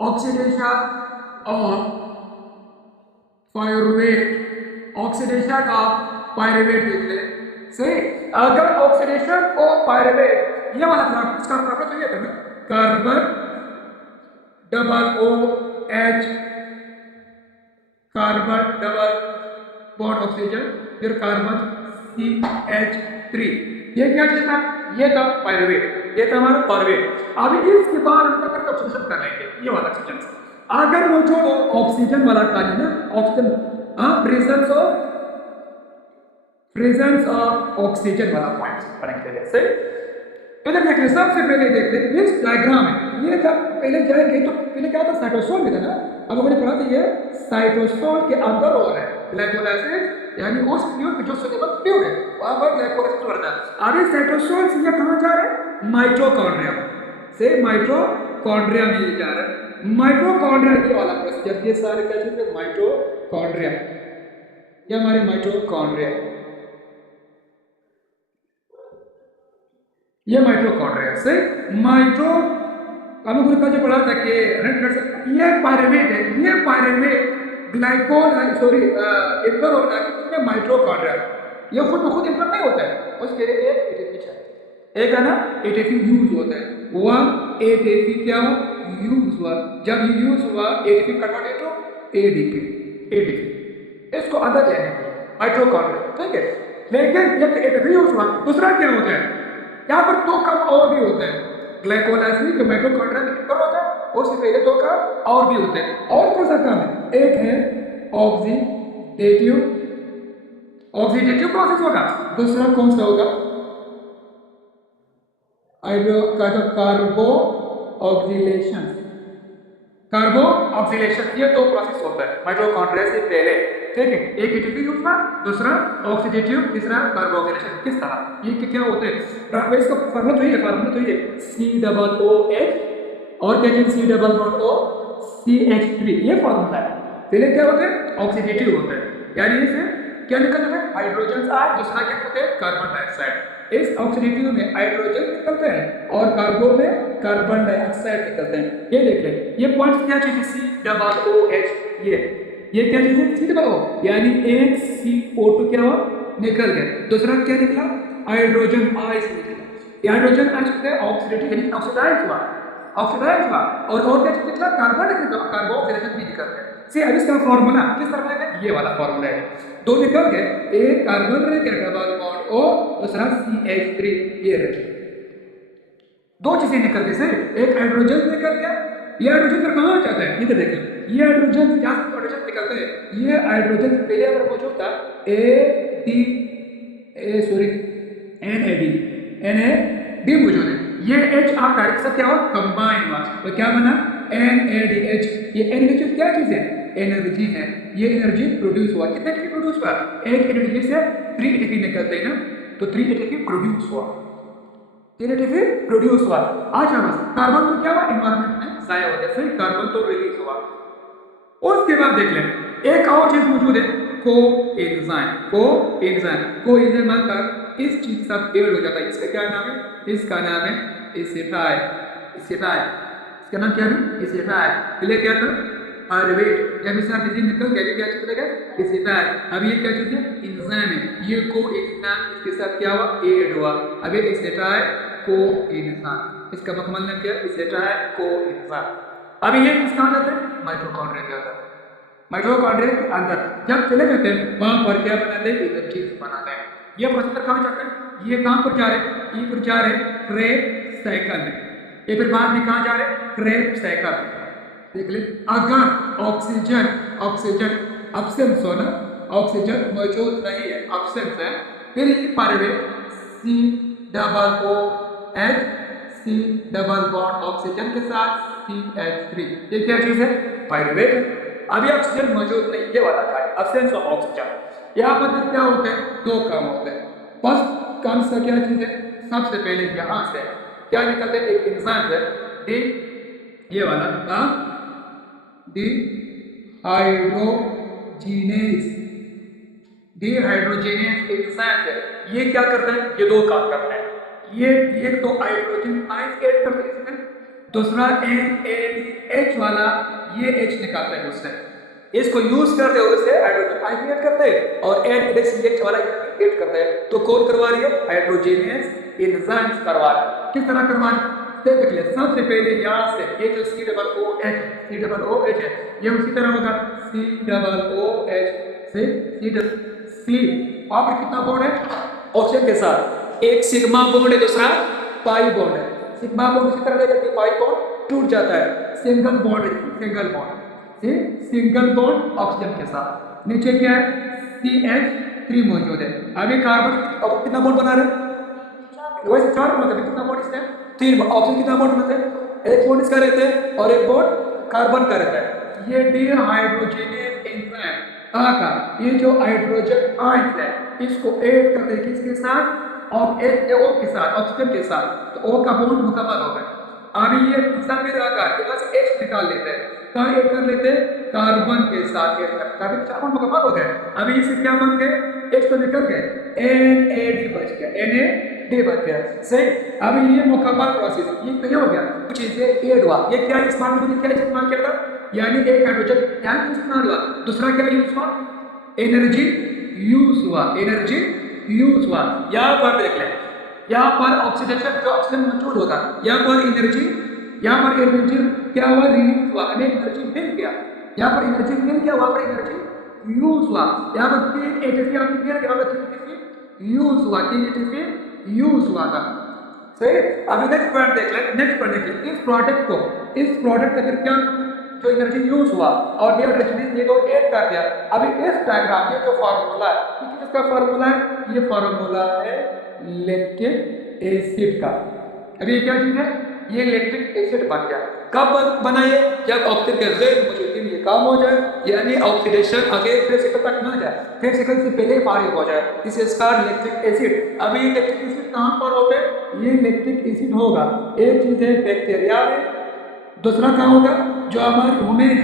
oxidation of pyruvate, oxidation of pyruvate देख ले सही। अगर ऑक्सीडेशन ऑफ पायरुवेट ये वाला था, इसका प्रॉब्लम तो ये था ना, carbon double O H, carbon double bond oxygen, फिर कार्बन CH3, ये क्या चीज था, ये था पायरुवेट, ये था हमारा पायरुवेट। अभी इसके बाद हम क्या करके ऑक्सीडेशन कर लेंगे ये वाला ऑक्सीजन। अगर वो जो ऑक्सीजन वाला था ना, ऑक्सीजन प्रेजेंस ऑफ ऑक्सीजन वाला पॉइंट पढ़ेंगे जैसे। इधर देख ले, सबसे पहले देख ले ये डायग्राम है, ये जब पहले जाएंगे तो पहले क्या था, साइटोसोल में था ना। अब मैंने पढ़ा था ये साइटोसोल के अंदर हो रहा है ग्लाइकोल एसिड, यानी उस फ्लूइड जो सोडियम फ्लूइड है वहां पर ग्लाइकोल एसिड बढ़ता है। अभी साइटोसोल से ये कहां जा रहा है, माइटोकॉन्ड्रिया से माइटोकॉन्ड्रिया में ये जा रहा है। माइटोकॉन्ड्रिया ये वाला प्रोसीजर, ये सारे क्या चीज है, माइटोकॉन्ड्रिया, ये हमारे माइटोकॉन्ड्रिया, ये माइटोकॉन्ड्रिया से माइटो, हम लोगों ने जो पढ़ा था कि रेड ब्लड सेल, ये पायरुवेट है, ये पायरुवेट ग्लाइकोल सॉरी इंटर होना है इसमें माइटोकॉन्ड्रिया, ये खुद ब खुद इंटर नहीं होता है, उसके लिए एक एटीपी चाहिए, एक है ना एटीपी यूज होता है, वन एटीपी क्या हुआ यूज हुआ, जब ये यूज हुआ ATP convert into ADP, ATP इसको अंदर लेने के लिए माइटोकॉन्ड्रिया, ठीक है। लेकिन जब एटीपी यूज हुआ दूसरा क्या होता है, यहाँ पर दो काम और भी होते हैं, ग्लाइकोल एसिड जो माइटोकॉन्ड्रिया में इंटर होता है उससे पहले दो काम और भी होते हैं। और कौन सा काम है, एक है ऑक्सीडेटिव, ऑक्सीडेटिव प्रोसेस होगा, दूसरा कौन सा होगा, का जो कार्बो ऑक्सीलेशन, कार्बो ऑक्सीलेशन, ये दो प्रोसेस होता है माइटोकॉन्ड्रिया से पहले, ठीक है। एक एटीपी यूज हुआ, दूसरा ऑक्सीडेटिव, तीसरा कार्बो ऑक्सीलेशन। किस तरह ये क्या होते हैं, इसका फार्मूला तो ही है, फार्मूला तो ही है COOH और क्या चीज COO CH3, ये फार्मूला है। पहले क्या होते हैं, ऑक्सीडेटिव होते हैं, यानी इसे क्या निकलते हैं हाइड्रोजन आयन, दूसरा क्या होते हैं कार्बन डाइऑक्साइड। इस ऑक्सीडेटिव में हाइड्रोजन निकलते हैं और कार्बो में कार्बन डाइऑक्साइड निकलते हैं। ये देख ले, ये पॉइंट क्या चीज है, COOH, ये क्या चीज है C, यानी एक CO2 क्या हुआ निकल गया, दूसरा क्या निकला हाइड्रोजन आयन निकला, ये हाइड्रोजन आयन ऑक्सीडेटिव यानी ऑक्सीडाइज हुआ, ऑक्सीडाइज हुआ, और क्या निकला कार्बन निकला, कार्बो ऑक्सीडेशन भी निकल गया। सी अब इसका फार्मूला किस तरह का, ये वाला फार्मूला है, दो निकल गए, एक कार्बन रह गया डबल बॉन्ड O, दूसरा CH3, ये रहे दो चीजें निकल गई सही, एक हाइड्रोजन निकल गया, ये हाइड्रोजन फिर कहां जाता है, इधर देखो, ये हाइड्रोजन जहां से हाइड्रोजन निकलते हैं, ये हाइड्रोजन पहले अगर मौजूद था NAD मौजूद है, ये H आ कर सब क्या हुआ कंबाइन हुआ, तो क्या बना NADH। ये NADH क्या चीज है, एनर्जी है, ये एनर्जी प्रोड्यूस हुआ, कितने एटीपी प्रोड्यूस हुआ, एक एटीपी से 3 एटीपी निकलते हैं ना, तो 3 एटीपी प्रोड्यूस हुआ, 3 एटीपी प्रोड्यूस हुआ। अच्छा बस कार्बन तो क्या हुआ एनवायरनमेंट में जाया हो गया, फिर कार्बन तो रिलीज हुआ। उसके बाद देख ले एक और चीज मौजूद है कोएंजाइम, कोएंजाइम मतलब इस चीज के साथ ऐड हो जाता है, इसका क्या नाम है, इसका नाम है एसिटाइल, इसका नाम क्या है एसिटाइल, पहले क्या था पायरुवेट, जब इसका डिजीज निकल गया क्या चीज लगेगा एसिटाइल, अब ये क्या चीज है एंजाइम है, ये कोएंजाइम इसके साथ क्या हुआ ऐड हुआ, अब ये एसिटाइल कोएंजाइम, इसका मुकम्मल नाम क्या है एसिटाइल कोएंजाइम। अभी ये किस कहाँ जाते हैं माइटोकॉन्ड्रिया के अंदर, माइटोकॉन्ड्रिया के अंदर जब चले जाते हैं वहां पर क्या बनाते हैं एनर्जी बनाते हैं। ये प्रोसेसर कहाँ जाते हैं, ये कहाँ पर जा रहे हैं, ये पर जा रहे हैं क्रेब साइकिल में, ये फिर बाद में कहाँ जा रहे हैं क्रेब साइकिल, देख ले। अगर ऑक्सीजन ऑक्सीजन एब्सेंस हो ना, ऑक्सीजन मौजूद नहीं है एब्सेंस है, फिर ये pyruvate COOH, C double bond oxygen के साथ CH3, ये क्या चीज है पायरुवेट। अभी ऑक्सीजन मौजूद नहीं, ये वाला था एब्सेंस ऑफ ऑक्सीजन। यहाँ पर क्या होते हैं, दो काम होते हैं। फर्स्ट काम से क्या चीज है, सबसे पहले यहाँ से क्या निकलते हैं, एक इंसान है डी, ये वाला काम डिहाइड्रोजिनेज, डिहाइड्रोजिनेज इंसान है, ये क्या करता है, ये दो काम करता है, ये एक तो हाइड्रोजन आयन ऐड करते हैं इसमें, दूसरा NADH वाला ये H निकालते हैं उससे, इसको यूज करते हैं उससे हाइड्रोजन आयन क्रिएट करते हैं और NADH वाला क्रिएट करते हैं। तो कौन करवा रही है? हाइड्रोजनेस एंजाइम्स करवा रहे हैं। किस तरह करवा रहे हैं देख ले। सबसे पहले यहाँ से ये जो COOH है ये उसी तरह होगा COOH से C वहां पर कितना बॉन्ड है ऑक्सीजन के साथ? एक सिग्मा बॉन्ड है, दूसरा पाई बॉन्ड है। सिग्मा बॉन्ड इसी तरह लेकर के पाई बॉन्ड टूट जाता है। सिंगल बॉन्ड ऑक्सीजन के साथ। नीचे क्या है? CH3 मौजूद है। अभी कार्बन अब कितना बॉन्ड बना रहे हैं? वैसे 4 बॉन्ड है, कितना बॉन्ड इसमें? 3। ऑक्सीजन कितना बॉन्ड बनाते हैं? एक बॉन्ड इसका रहते हैं और एक बॉन्ड कार्बन का रहता है। ये डिहाइड्रोजनेज एंजाइम का ये जो हाइड्रोजन आयन है इसको ऐड करते हैं किसके साथ? और O के साथ, ऑक्सीजन के साथ। तो O का बॉन्ड मुकम्मल हो गया। अभी ये सफेद आकार के पास H निकाल लेते हैं, कहाँ ऐड कर लेते हैं? कार्बन के साथ ऐड करते हैं। अभी 4 बॉन्ड मुकम्मल हो गए। अभी इससे क्या बन गए? H तो निकल गए, NAD बच गया, NAD बच गया। सही। अभी ये मुकम्मल प्रोसेस ये तो हो गया। कुछ चीजें ऐड हुआ। ये क्या इस्तेमाल किया था? यानी एक हाइड्रोजन यहाँ इस्तेमाल हुआ, दूसरा क्या यूज हुआ? एनर्जी यूज हुआ। यहाँ पर देख लें, यहाँ पर ऑक्सीडेशन जो ऑक्सीजन मौजूद होगा, यहाँ पर एनर्जी क्या हुआ? रिलीज हुआ, हमें एनर्जी मिल गया। यहाँ पर एनर्जी मिल गया, वहाँ पर एनर्जी यूज हुआ। यहाँ पर 3 ATP यूज हुआ, 3 ATP यूज हुआ था। सही। अभी नेक्स्ट पॉइंट देख लें। इस प्रोडक्ट अगर क्या जो एनर्जी यूज हुआ और डिहाइड्रोजनेज ये तो ऐड कर दिया। अभी इस डायग्राम ये जो फार्मूला है ये किसका फार्मूला है? ये फार्मूला है लैक्टिक एसिड का। अभी ये क्या चीज है? ये लैक्टिक एसिड बन गया। कब बना ये? जब ऑक्सीजन के गैर मौजूदगी में ये काम हो जाए, यानी ऑक्सीडेशन आगे फिर साइकिल तक ना जाए, फिर साइकिल से पहले फारिग हो जाए। This is called lactic acid. अभी ये लैक्टिक एसिड कहाँ पर होते हैं? ये लैक्टिक एसिड होगा, एक चीज है बैक्टीरिया में, दूसरा कहाँ होगा? जो हमारे ह्यूमन है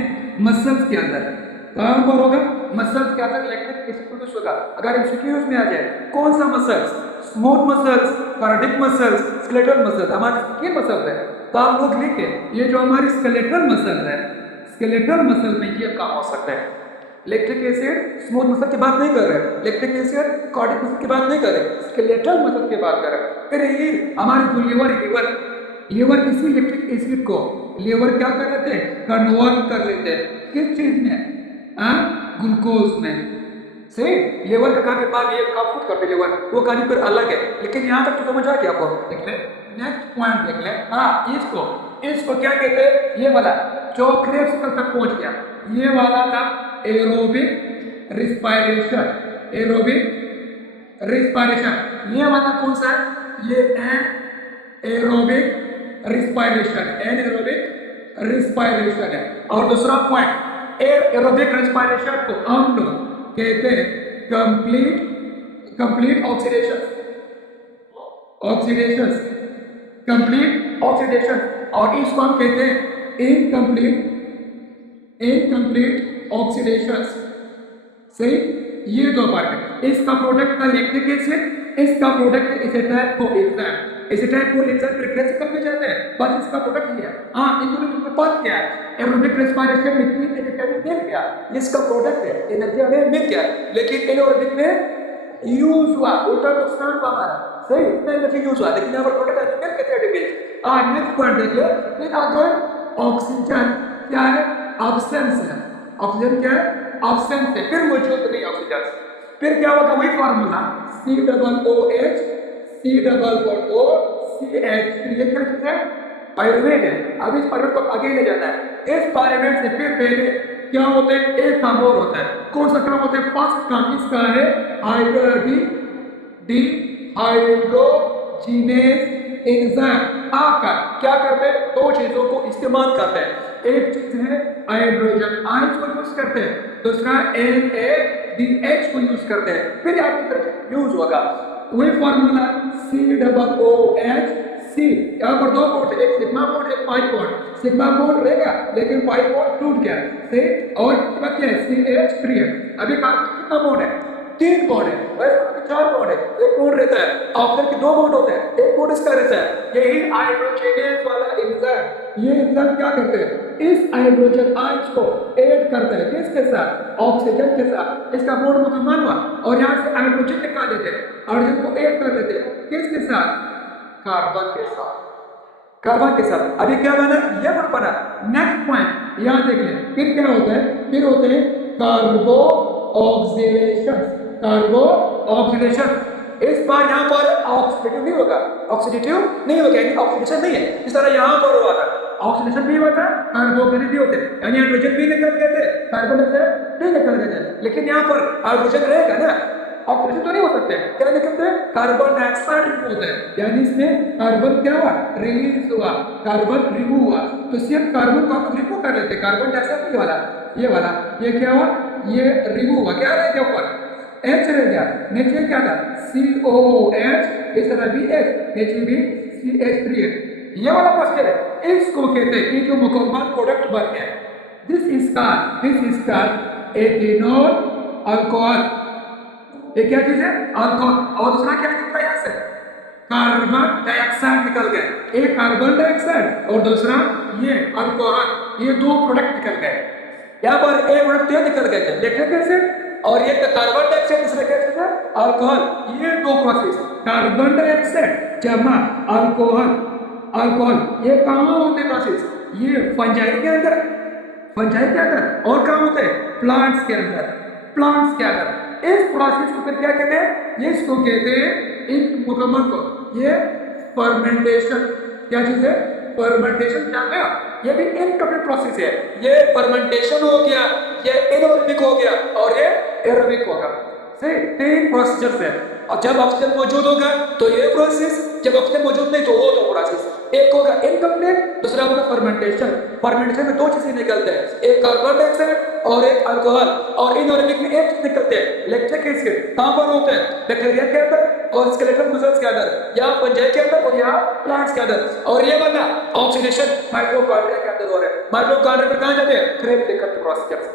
मसल्स के अंदर। कहाँ पर होगा? मसल्स के अंदर लैक्टिक एसिड प्रोड्यूस होगा। अगर एमसीक्यूज में आ जाए कौन सा muscles? Smooth muscles, cardiac muscles, skeletal muscles. हमारे किन मसल्स है? तो आप लोग लिखे ये जो हमारी स्केलेटल मसल है, स्केलेटल मसल में ये काम हो सकता है। लैक्टिक एसिड स्मूथ मसल की बात नहीं कर रहे, लैक्टिक एसिड कार्डिक मसल की बात नहीं कर रहे, स्केलेटल मसल की बात कर रहे। फिर ये हमारी जो लीवर इसी लैक्टिक एसिड को लीवर क्या कर लेते हैं? कन्वर्ट कर लेते हैं किस चीज में? ग्लूकोज में। सही। लीवर का काम के बाद ये काम खुद करते लीवर, वो कहानी फिर अलग है। लेकिन यहाँ तक तो समझ आ गया आपको। देख ले नेक्स्ट पॉइंट देख ले। इसको क्या कहते हैं? ये वाला जो क्रेब्स तक पहुंच गया, ये वाला था एरोबिक रिस्पायरेशन। ये वाला कौन सा है? ये एरोबिक रिस्पायरेशन है। और दूसरा पॉइंट एरोबिक रिस्पायरेशन को हम लोग कहते हैं कंप्लीट ऑक्सीडेशन और इसको हम कहते हैं इनकम्प्लीट ऑक्सीडेशन। सही। ये दो पार्ट है। इसका प्रोडक्ट था लैक्टिक एसिड, इसका product acetyl coenzyme. Acetyl coenzyme प्रिक्रिया से कब में जाता है? बस इसका प्रोडक्ट ही है। इन दोनों में बात क्या है? एरोबिक रिस्पायरेशन में एनर्जी मिल गया, इसका प्रोडक्ट है, एनर्जी हमें मिल गया। लेकिन एरोबिक में यूज हुआ, उल्टा नुकसान हुआ हमारा। सही। इतना एनर्जी यूज हुआ, लेकिन यहाँ पर प्रोडक्ट मिल गया। नेक्स्ट पॉइंट देखिए। फिर अगर ऑक्सीजन क्या है? एब्सेंस है। ऑक्सीजन क्या है? एब्सेंस है, फिर मौजूद नहीं ऑक्सीजन। फिर क्या होगा? वही फार्मूला COOH COO CH3 क्या चीज है? पायरुवेट है। अब इस पायरुवेट को आगे ले जाना है। इस पायरुवेट से फिर पहले क्या होते हैं? एक काम और होता है। कौन सा काम होता है? फर्स्ट काम इसका है डिहाइड्रोजिनेज एंजाइम आकर क्या करते हैं? दो चीजों को इस्तेमाल करते हैं। एक चीज है हाइड्रोजन आयन को यूज करते हैं, दूसरा NADH को यूज करते हैं। फिर आपकी तरफ यूज होगा वही फॉर्मूला COOH C। यहाँ पर दो बॉन्ड, एक सिग्मा बॉन्ड एक पाई बॉन्ड। सिग्मा बॉन्ड रहेगा लेकिन पाई बॉन्ड टूट गया। सही। और क्या है? CH3 है। अभी कार्बन कितना बॉन्ड है? 3 बॉन्ड है, वैसे तो 4 बॉन्ड है, एक बॉन्ड रहता है, ऑक्सीजन के 2 बॉन्ड होते हैं, एक बॉन्ड इसका रहता है। यही हाइड्रोजनेज वाला एंजाइम, ये एंजाइम क्या करते हैं, इस हाइड्रोजन आयंस को ऐड करता है किसके साथ, ऑक्सीजन के साथ। इसका बॉन्ड मुकम्मल हुआ और यहाँ से हाइड्रोजन निकाल देते हैं, हाइड्रोजन को ऐड कर देते हैं किसके साथ, कार्बन के साथ, कार्बन के साथ। अभी क्या बना, ये ग्रुप बना। नेक्स्ट पॉइंट यहाँ देख लें, फिर क्या होता है, फिर होते हैं कार्बो ऑक्सीडेशन, कार्बो ऑक्सीडेशन। इस बार यहाँ पर ऑक्सीडेटिव नहीं होगा, ऑक्सीडेटिव नहीं होगा, यानी ऑक्सीडेशन नहीं है, इस तरह यहाँ पर हुआ था, ऑक्सीडेशन भी हुआ था, कार्बोक्सिलेशन भी होते, यानी हाइड्रोजन भी निकल गए थे, कार्बन डाइऑक्साइड भी निकल गए थे, लेकिन यहाँ पर हाइड्रोजन रहेगा ना, ऑक्सीजन तो नहीं हो सकते, क्या निकलते हैं, कार्बन डाइऑक्साइड रिमूव होता है, यानी इसमें कार्बन क्या हुआ, रिलीज हुआ, कार्बन रिमूव हुआ। तो सिर्फ कार्बन को आप रिमूव कर लेते हैं, कार्बन डाइऑक्साइड ये वाला, ये क्या हुआ, ये रिमूव हुआ, क्या रह गया ऊपर, H रह गया, नीचे क्या था, COOH, इस तरह भी H, नीचे भी CH3 है, ये वाला प्रोसीजर है, इसको कहते हैं कि जो मुकम्मल प्रोडक्ट बन गया, this is called ethanol alcohol. ये क्या चीज है, अल्कोहल। और दूसरा क्या निकला यहाँ से, कार्बन डाइऑक्साइड निकल गए, एक कार्बन डाइऑक्साइड और दूसरा ये अल्कोहल, ये 2 प्रोडक्ट निकल गए। यहाँ पर एक प्रोडक्ट ये निकल गए थे, लैक्टिक एसिड, और ये कार्बन डाइऑक्साइड, दूसरा क्या चीज है, अल्कोहल। ये 2 प्रोसेस, कार्बन डाइऑक्साइड जमा अल्कोहल, अल्कोहल, ये कहाँ होते हैं प्रोसेस, ये फंजाई के अंदर, फंजाई के अंदर, और कहाँ होते हैं, प्लांट्स के अंदर, प्लांट्स के अंदर। इस प्रोसेस को फिर क्या कहते हैं, ये इसको कहते हैं, इन मुकम्मल को, ये फर्मेंटेशन, क्या चीज है, फर्मेंटेशन, जान गया, ये भी इनकम्प्लीट प्रोसेस है, ये फर्मेंटेशन हो गया, ये एनारोबिक हो गया और ये एरोबिक होगा, सही, 3 प्रोसेस है। और जब ऑक्सीजन मौजूद होगा तो ये प्रोसेस, जब ऑक्सीजन मौजूद नहीं तो वो 2 प्रोसेस, एक होगा इनकम्प्लीट, दूसरा होगा फर्मेंटेशन। फर्मेंटेशन में 2 चीजें निकलते हैं, एक कार्बन डाइऑक्साइड और एक अल्कोहल, और इनऑर्गेनिक में एक चीज निकलते हैं, लैक्टिक एसिड। कहां पर होते हैं, बैक्टीरिया के अंदर और स्केलेटल मसल्स के अंदर, या फंजाई के अंदर और या प्लांट्स के अंदर। और ये वाला ऑक्सीडेशन माइटोकॉन्ड्रिया के अंदर हो रहा है, माइटोकॉन्ड्रिया में कहां जाते हैं, क्रेब लेकर प्रोसेस।